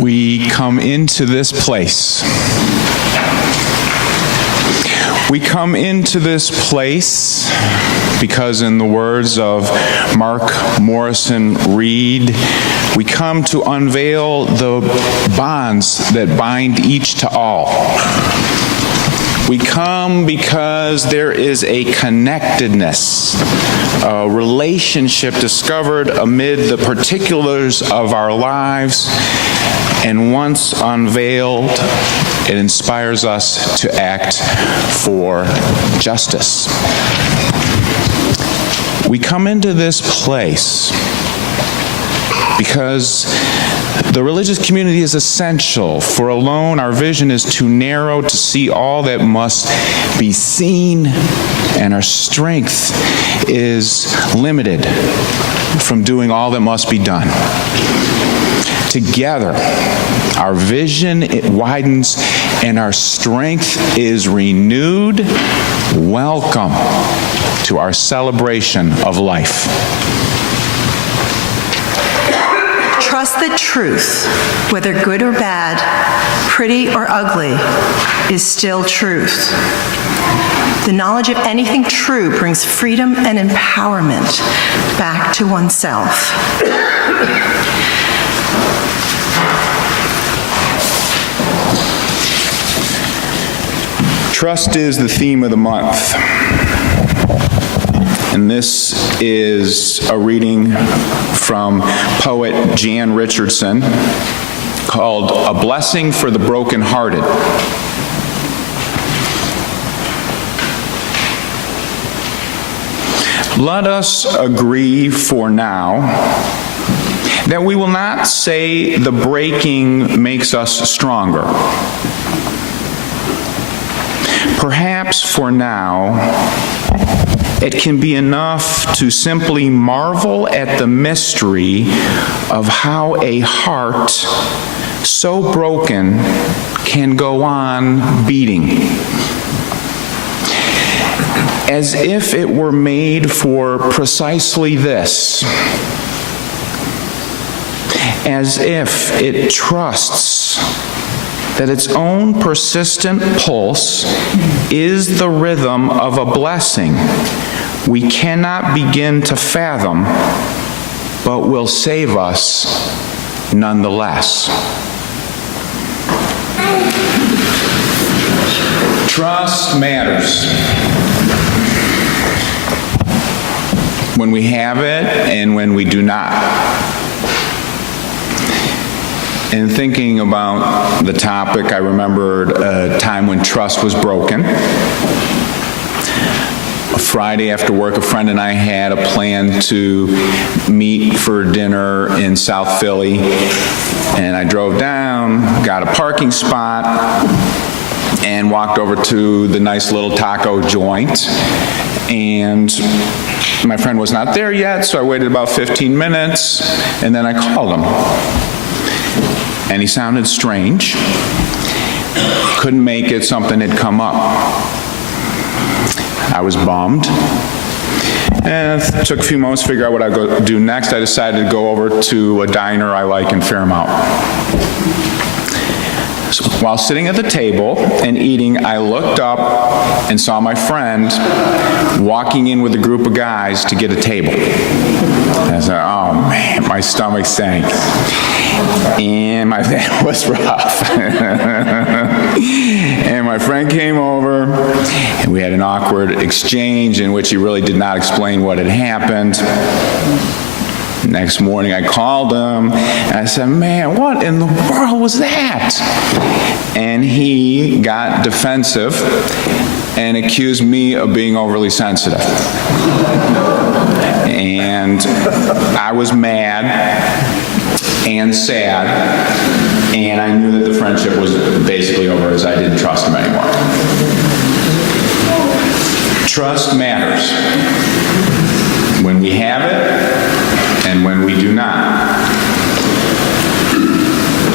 We come into this place. We come into this place because, in the words of Mark Morrison Reed, we come to unveil the bonds that bind each to all. We come because there is a connectedness, a relationship discovered amid the particulars of our lives, and once unveiled, it inspires us to act for justice. We come into this place because the religious community is essential, for alone our vision is too narrow to see all that must be seen, and our strength is limited from doing all that must be done. Together, our vision, it widens, and our strength is renewed. Welcome to our celebration of life. Trust that truth, whether good or bad, pretty or ugly, is still truth. The knowledge of anything true brings freedom and empowerment back to oneself. Trust is the theme of the month. And this is a reading from poet Jan Richardson called A Blessing for the Brokenhearted. Let us agree for now that we will not say the breaking makes us stronger. Perhaps for now, it can be enough to simply marvel at the mystery of how a heart so broken can go on beating, as if it were made for precisely this, as if it trusts that its own persistent pulse is the rhythm of a blessing we cannot begin to fathom, but will save us nonetheless. Trust matters. When we have it and when we do not. In thinking about the topic, I remembered a time when trust was broken. A Friday after work, a friend and I had a plan to meet for dinner in South Philly, and I drove down, got a parking spot, and walked over to the nice little taco joint, and my friend was not there yet, so I waited about 15 minutes, and then I called him. And he sounded strange. Couldn't make it, something had come up. I was bummed. And it took a few moments to figure out what I'd go do next. I decided to go over to a diner I like in Fairmount. So while sitting at the table and eating, I looked up and saw my friend walking in with a group of guys to get a table. I said, oh man, my stomach sank. And that was rough. And my friend came over, and we had an awkward exchange in which he really did not explain what had happened. Next morning I called him, and I said, man, what in the world was that? And he got defensive and accused me of being overly sensitive. And I was mad and sad, and I knew that the friendship was basically over as I didn't trust him anymore. Trust matters when we have it and when we do not.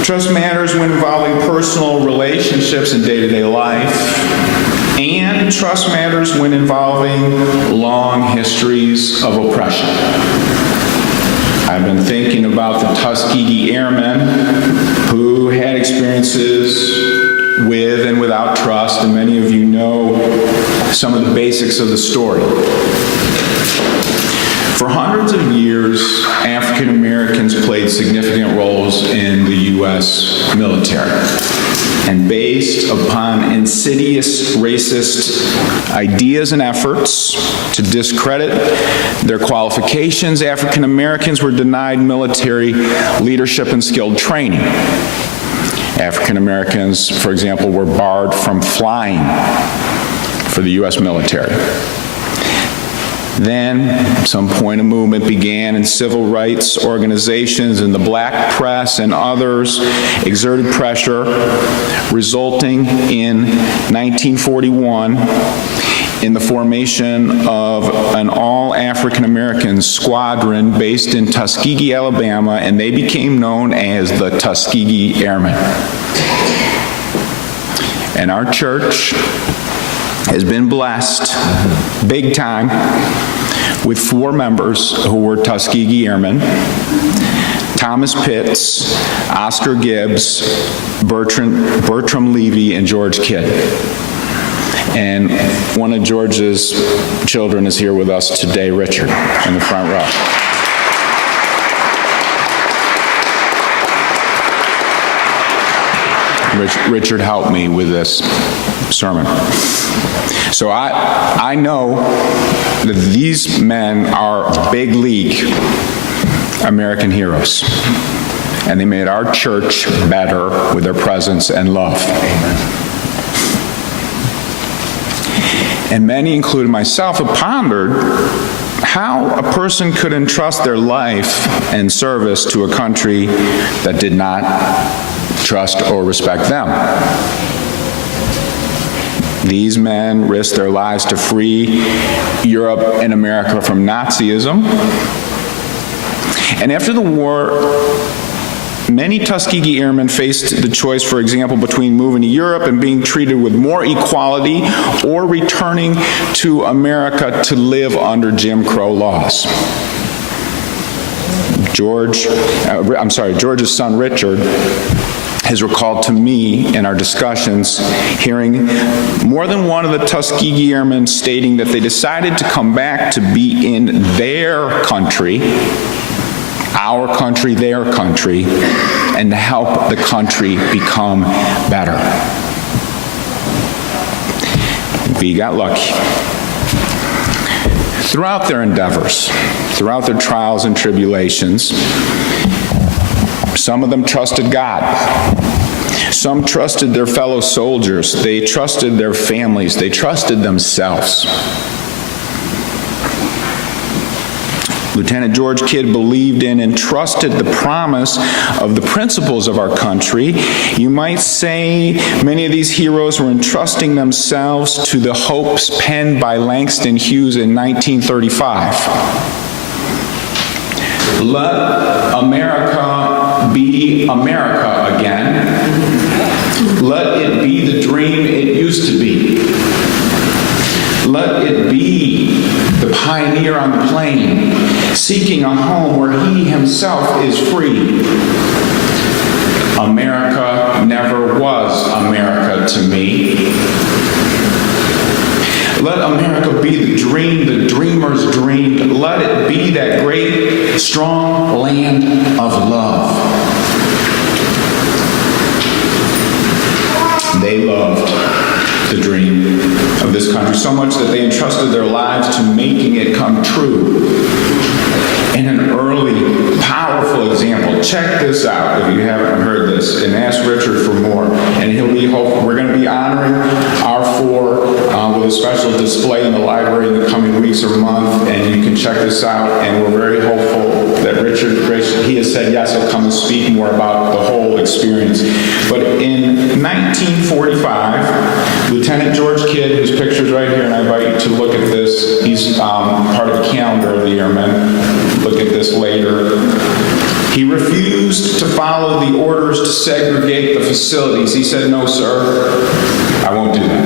Trust matters when involving personal relationships in day-to-day life, and trust matters when involving long histories of oppression. I've been thinking about the Tuskegee Airmen who basics of the story. For hundreds of years, African Americans played significant roles in the U.S. military. And based upon insidious racist ideas and efforts to discredit their qualifications, African Americans were denied military leadership and skilled training. African Americans, for example, were barred from flying for the U.S. military. Then, some point a movement began, and civil rights organizations and the black press and others exerted pressure, resulting in 1941 in the formation of an all-African American squadron based in Tuskegee, Alabama, and they became known as the Tuskegee Airmen. And our church has been blessed, big time, with 4 members who were Tuskegee Airmen: Thomas Pitts, Oscar Gibbs, Bertram Levy, and George Kidd. And one of George's children is here with us today, Richard, in the front row. Richard helped me with this sermon. So I know that these men are big league American heroes, and they made our church better with their presence and love. And many, including myself, have pondered how a person could entrust their life and service to a country that did not trust or respect them. These men risked their lives to free Europe and America from Nazism. And after the war, many Tuskegee Airmen faced the choice, for example, between moving to Europe and being treated with more equality or returning to America to live under Jim Crow laws. George's son, Richard, has recalled to me in our discussions hearing more than one of the Tuskegee Airmen stating that they decided to come back to be in their country, our country, their country, and to help the country become better. We got lucky. Throughout their endeavors, throughout their trials and tribulations, some of them trusted God. Some trusted their fellow soldiers. They trusted their families. They trusted themselves. Lieutenant George Kidd believed in and trusted the promise of the principles of our country. You might say many of these heroes were entrusting themselves to the hopes penned by Langston Hughes in 1935. Let America be America again. Let it be the dream it used to be. Let it be the pioneer on the plain, seeking a home where he himself is free. America never was America to me. Let America be the dream the dreamers dreamed. Let it be that great, strong land of love. They loved the dream of this country so much that they entrusted their lives to making it come true. In an early, powerful example, check this out if you haven't heard this, and ask Richard for more. And he'll be hopeful. We're going to be honoring our 4 with a special display in the library in the coming weeks or month, and you can check this out. And we're very hopeful that Richard, he has said yes, he'll come and speak more about the whole experience. But in 1945, Lieutenant George Kidd, whose picture's right here, and I invite you to look at this. He's part of the calendar of the Airmen. Look at this later. He refused to follow the orders to segregate the facilities. He said, "No, sir, I won't do that."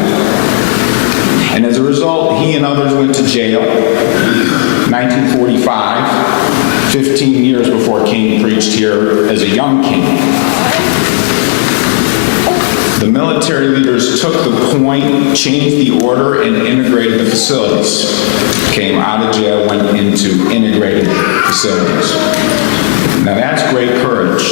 And as a result, he and others went to jail. 1945, 15 years before King preached here as a young king. The military leaders took the point, changed the order, and integrated the facilities. Came out of jail, went into integrated facilities. Now that's great courage.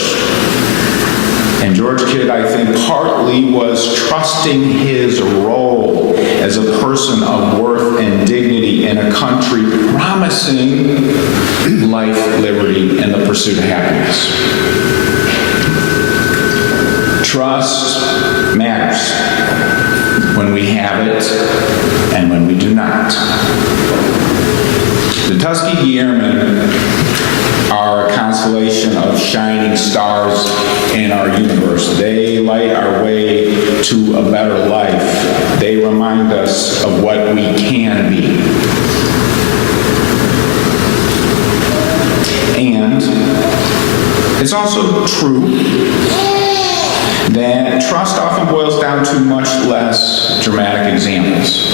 And George Kidd, I think, partly was trusting his role as a person of worth and dignity in a country promising life, liberty, and the pursuit of happiness. Trust matters when we have it and when we do not. The Tuskegee Airmen are a constellation of shining stars in our universe. They light our way to a better life. They remind us of what we can be. And it's also true that trust often boils down to much less dramatic examples.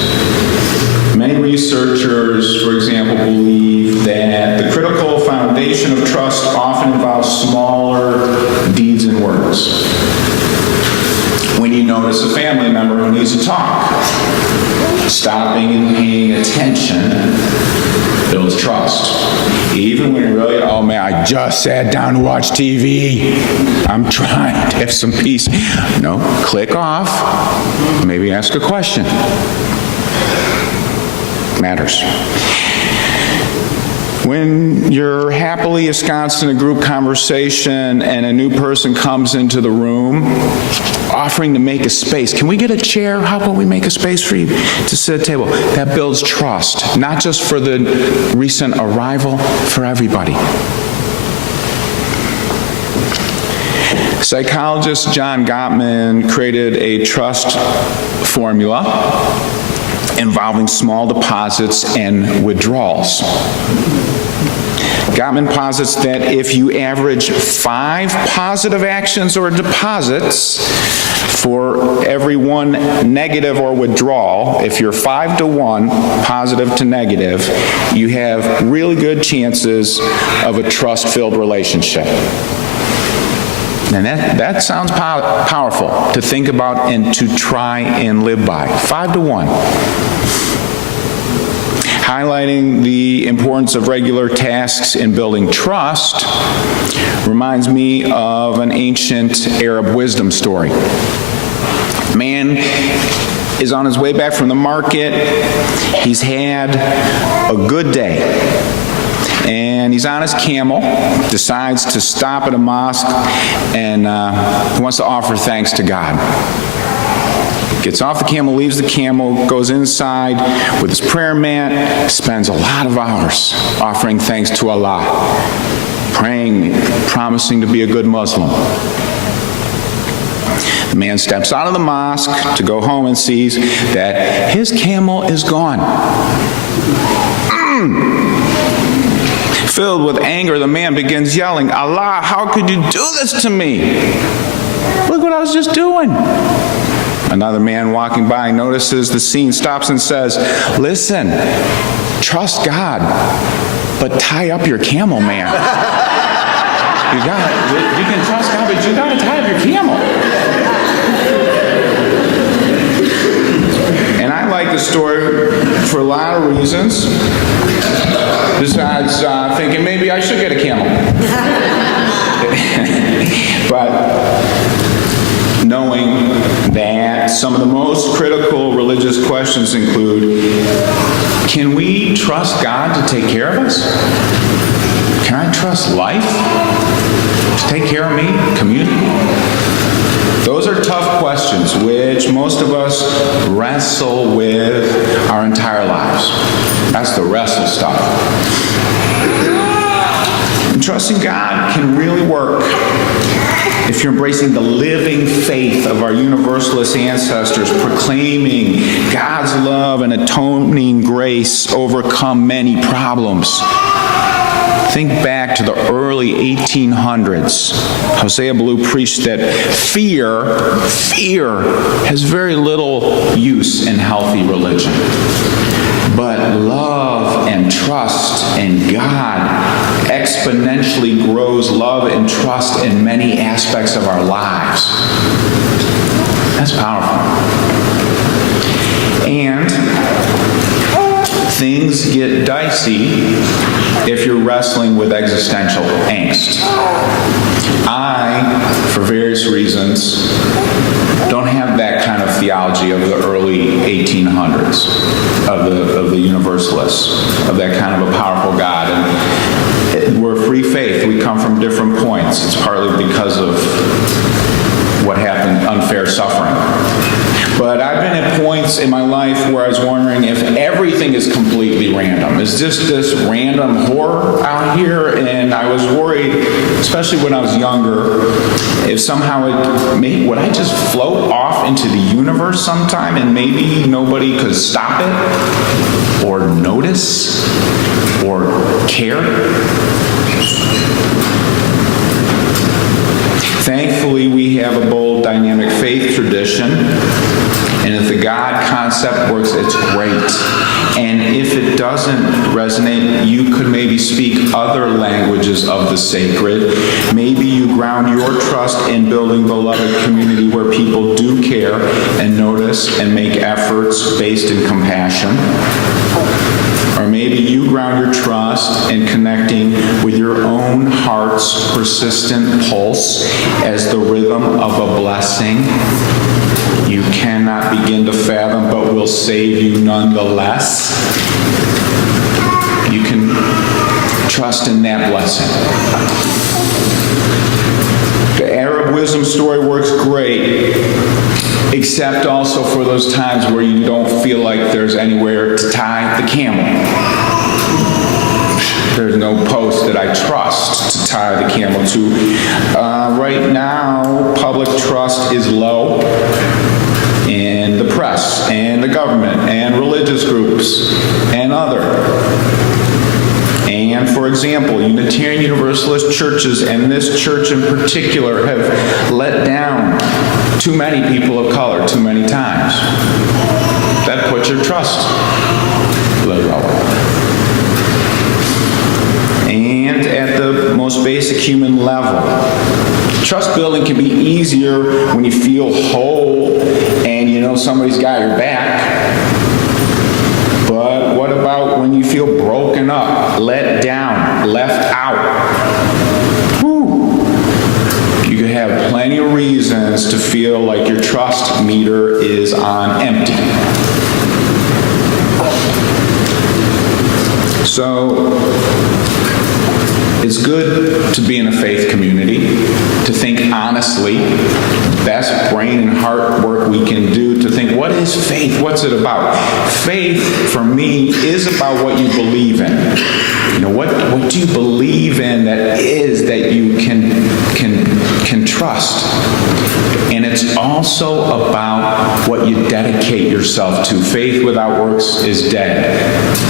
Many researchers, for example, believe that the critical foundation of trust often involves smaller deeds and words. When you notice a family member who needs to talk, stopping and paying attention builds trust. Even when you really, oh man, I just sat down to watch TV. I'm trying to have some peace. No, click off. Maybe ask a question. Matters. When you're happily ensconced in a group conversation and a new person comes into the room, offering to make a space. Can we get a chair? How about we make a space for you to sit at the table? That builds trust, not just for the recent arrival, for everybody. Psychologist John Gottman created a trust formula involving small deposits and withdrawals. Gottman posits that if you average 5 positive actions or deposits for every 1 negative or withdrawal, if you're 5 to 1, positive to negative, you have really good chances of a trust-filled relationship. And that sounds powerful to think about and to try and live by. 5 to 1. Highlighting the importance of regular tasks in building trust reminds me of an ancient Arab wisdom story. Man is on his way back from the market. He's had a good day. And he's on his camel, decides to stop at a mosque, and he wants to offer thanks to God. Gets off the camel, leaves the camel, goes inside with his prayer mat, spends a lot of hours offering thanks to Allah, praying, promising to be a good Muslim. The man steps out of the mosque to go home and sees that his camel is gone. Filled with anger, the man begins yelling, Allah, how could you do this to me? Look what I was just doing. Another man walking by notices the scene, stops and says, listen, trust God, but tie up your camel, man. You can trust God, but you got to tie up your camel. And I like the story for a lot of reasons. Besides thinking maybe I should get a camel. But knowing that some of the most critical religious questions include, can we trust God to take care of us? Can I trust life to take care of me, community? Those are tough questions which most of us wrestle with our entire lives. That's the wrestle stuff. And trusting God can really work if you're embracing the living faith of our Universalist ancestors, proclaiming God's love and atoning grace overcome many problems. Think back to the early 1800s. Hosea Ballou preached that fear has very little use in healthy religion. But love and trust in God exponentially grows love and trust in many aspects of our lives. That's powerful. And things get dicey if you're wrestling with existential angst. I, for various reasons, don't have that kind of theology of the early 1800s, of the Universalists, of that kind of a powerful God. And we're free faith. We come from different points. It's partly because of what happened, unfair suffering. But I've been at points in my life where I was wondering if everything is completely random. Is just this random horror out here? And I was worried, especially when I was younger, if somehow would I just float off into the universe sometime and maybe nobody could stop it or notice or care? Thankfully, we have a bold, dynamic faith tradition, and if the God concept works, it's great. And if it doesn't resonate, you could maybe speak other languages of the sacred. Maybe you ground your trust in building beloved community where people do care and notice and make efforts based in compassion. Or maybe you ground your trust in connecting with your own heart's persistent pulse as the rhythm of a blessing you cannot begin to fathom but will save you nonetheless. You can trust in that blessing. The Arab wisdom story works great, except also for those times where you don't feel like there's anywhere to tie the camel. There's no post that I trust to tie the camel to. Right now, public trust is low in the press and the government and religious groups and other. And for example, Unitarian Universalist churches, and this church in particular, have let down too many people of color too many times. That puts your trust low. And at the most basic human level, trust building can be easier when you feel whole and you know somebody's got your back. But what about when you feel broken up, let down, left out? You could have plenty of reasons to feel like your trust meter is on empty. So, it's good to be in a faith community, to think honestly, best brain and heart work we can do, to think, what is faith? What's it about? Faith, for me, is about what you believe in. You know, what do you believe in that you can trust? And it's also about what you dedicate yourself to. Faith without works is dead.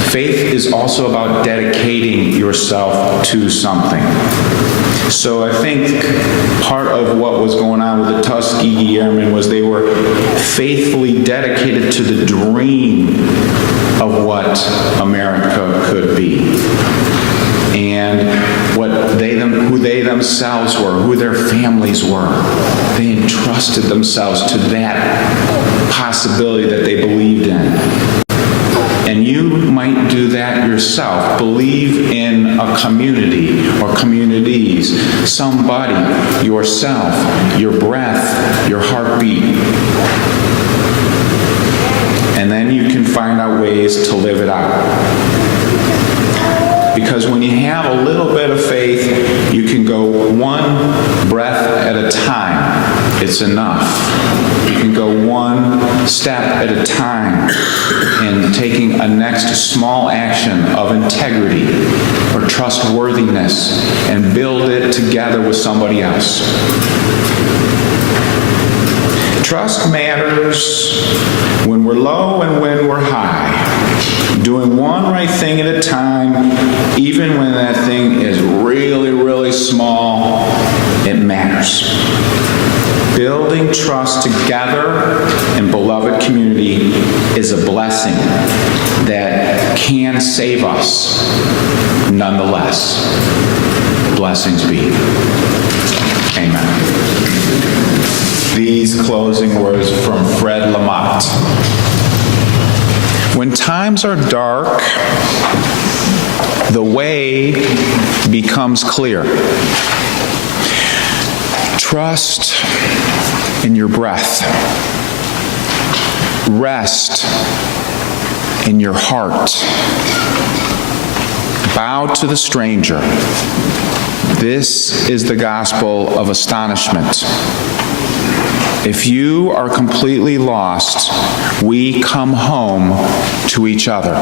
Faith is also about dedicating yourself to something. So I think part of what was going on with the Tuskegee Airmen was they were faithfully dedicated to the dream of what America could be. And who they themselves were, who their families were. They entrusted themselves to that possibility that they believed in. And you might do that yourself. Believe in a community or communities, somebody, yourself, your breath, your heartbeat. And then you can find out ways to live it out. Because when you have a little bit of faith, you can go one breath at a time. It's enough. You can go one step at a time in taking a next small action of integrity or trustworthiness and build it together with somebody else. Trust matters when we're low and when we're high. Doing one right thing at a time, even when that thing is really, really small, it matters. Building trust together in beloved community is a blessing that can save us nonetheless. Blessings be. Amen. these closing words from Fred Lamott. When times are dark, the way becomes clear. Trust in your breath. Rest in your heart. Bow to the stranger. This is the gospel of astonishment. If you are completely lost, we come home to each other.